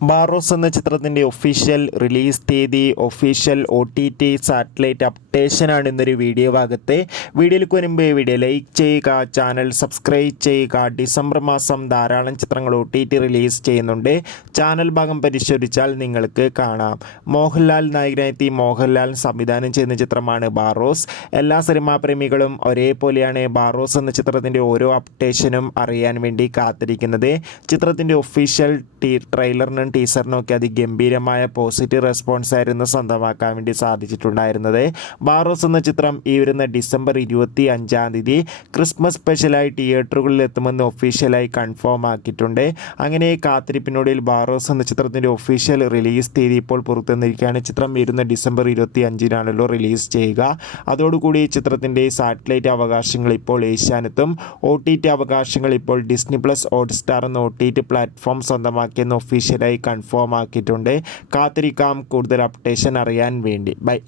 ബാറോസ് എന്ന ചിത്രത്തിൻ്റെ official release തീയതി, ഒഫീഷ്യൽ OTT സാറ്റലൈറ്റ് അപ്ഡേഷനാണ് ഇന്നൊരു വീഡിയോ ഭാഗത്ത്. വീഡിയോയിലേക്ക് വരുമ്പോൾ വീഡിയോ ലൈക്ക് ചെയ്യുക, ചാനൽ സബ്സ്ക്രൈബ് ചെയ്യുക. ഡിസംബർ മാസം ധാരാളം ചിത്രങ്ങൾ OTT റിലീസ് ചെയ്യുന്നുണ്ട്. ചാനൽ ഭാഗം പരിശോധിച്ചാൽ നിങ്ങൾക്ക് കാണാം. മോഹൻലാൽ നായകനായെത്തി മോഹൻലാൽ സംവിധാനം ചെയ്യുന്ന ചിത്രമാണ് ബാറോസ്. എല്ലാ സിനിമാ പ്രേമികളും ഒരേപോലെയാണ് ബാറോസ് എന്ന ചിത്രത്തിൻ്റെ ഓരോ അപ്ഡേഷനും അറിയാൻ വേണ്ടി കാത്തിരിക്കുന്നത്. ചിത്രത്തിൻ്റെ ഒഫീഷ്യൽ ട്രെയിലറിനും ടീസറിനും ഒക്കെ അതിഗംഭീരമായ പോസിറ്റീവ് റെസ്പോൺസ് ആയിരുന്നു സ്വന്തമാക്കാൻ വേണ്ടി സാധിച്ചിട്ടുണ്ടായിരുന്നത്. ബാറോസ് എന്ന ചിത്രം ഈ വരുന്ന ഡിസംബർ 25 ക്രിസ്മസ് സ്പെഷ്യലായി തിയേറ്ററുകളിൽ എത്തുമെന്ന് ഒഫീഷ്യലായി കൺഫേം ആക്കിയിട്ടുണ്ട്. അങ്ങനെ കാത്തിരിപ്പിനൊടുവിൽ ബാറോസ് എന്ന ചിത്രത്തിൻ്റെ ഒഫീഷ്യൽ റിലീസ് തീയതി ഇപ്പോൾ പുറത്തുവന്നിരിക്കുകയാണ്. ചിത്രം വരുന്ന ഡിസംബർ 25 റിലീസ് ചെയ്യുക. അതോടുകൂടി ചിത്രത്തിൻ്റെ സാറ്റലൈറ്റ് അവകാശങ്ങൾ ഇപ്പോൾ ഏഷ്യാനെറ്റും OTT അവകാശങ്ങൾ ഇപ്പോൾ ഡിസ്നി പ്ലസ് ഹോട്ട്സ്റ്റാർ എന്ന OTT പ്ലാറ്റ്ഫോം സ്വന്തമാക്കിയെന്ന് ഒഫീഷ്യലായി കൺഫേം ആക്കിയിട്ടുണ്ട്. കാത്തിരിക്കാം കൂടുതൽ അപ്ഡേഷൻ അറിയാൻ വേണ്ടി. ബൈ.